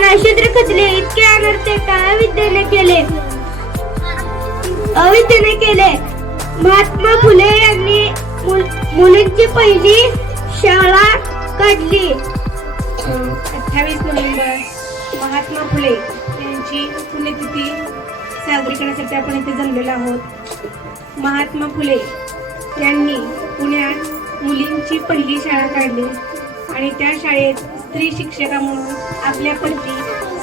त्यांना खचले इतके अनर्थ काय विद्येने केले. अविद्येने केले. महात्मा फुले यांनी मुल- मुलींची पहिली शाळा काढली. अठ्ठावीस नोव्हेंबर महात्मा फुले यांची पुण्यतिथी साजरी करण्यासाठी आपण इथे जमलेलो आहोत. महात्मा फुले यांनी पुण्यात मुलींची पहिली शाळा काढली. आणि त्या शाळेत स्त्री शिक्षिका म्हणून आपल्या पती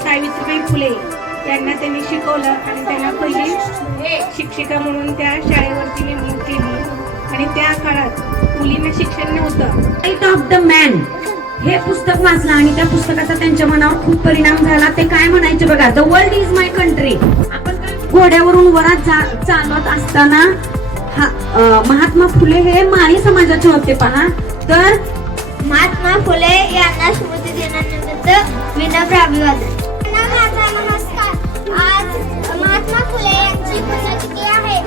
सावित्रीबाई फुले त्यांना त्यांनी शिकवलं आणि त्यांना पहिली शिक्षिका म्हणून त्या शाळेवरती नेमणूक केली. आणि त्या काळात मुलींना शिक्षण नव्हतं. राईट ऑफ द मॅन हे पुस्तक वाचलं आणि त्या पुस्तकाचा त्यांच्या मनावर खूप परिणाम झाला. ते काय म्हणायचे बघा the world is my country आपण घोड्यावरून वरात चालत असताना हा महात्मा फुले हे माळी समाजाचे होते पहा. तर महात्मा फुले यांना स्मृती दिनानिमित्त विनम्र अभिवादन. नमस्कार. आज महात्मा फुले यांची पुण्यतिथी आहे.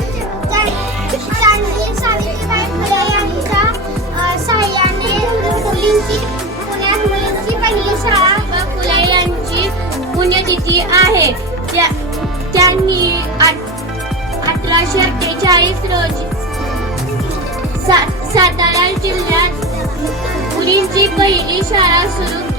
त्यांनी सावित्रीबाई फुले यांच्या सहाय्याने मुलींची पुण्यात मुलींची पहिली शाळा फुले यांची पुण्यतिथी आहे. त्या- त्यांनी आठ- अठराशे अठ्ठेचाळीस रोजी सा- सातारा जिल्ह्यात मुलींची पहिली शाळा सुरू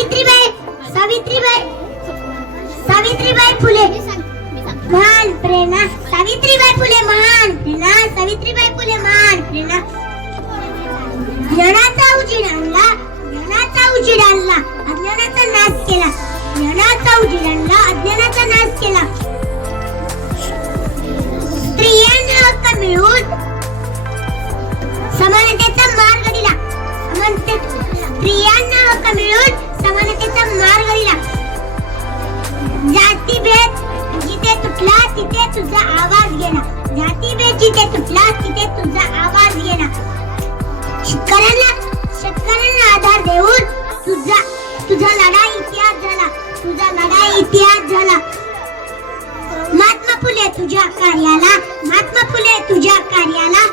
सावित्रीबाई सावित्रीबाई सावित्रीबाई फुले. महान प्रेरणा. सावित्रीबाई फुले महान प्रेरणा. सावित्रीबाई फुले महान प्रेरणा. ज्ञानाचा उजीड आणला. ज्ञानाचा उजीड आणला. अज्ञानाचा नाश केला. ज्ञानाचा उजीड आणला. अज्ञानाचा नाश केला. समानतेचा मार्ग दिला जातीभेद जिथे तुटला तिथे तुझा आवाज गेला जातीभेद जिथे तुटला तिथे तुझा आवाज गेला शेतकऱ्यांना शेतकऱ्यांना आधार देऊन तुझा तुझा लढा इतिहास झाला. तुझा लढा इतिहास झाला. महात्मा फुले तुझ्या कार्याला महात्मा फुले तुझ्या कार्याला.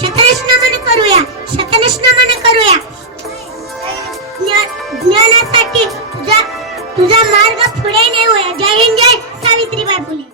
शतनश नमन करूया शतनश नमन करूया. ज्ञानासाठी तुझा तुझा मार्ग पुढे नेऊया. जय हिंद जय सावित्रीबाई फुले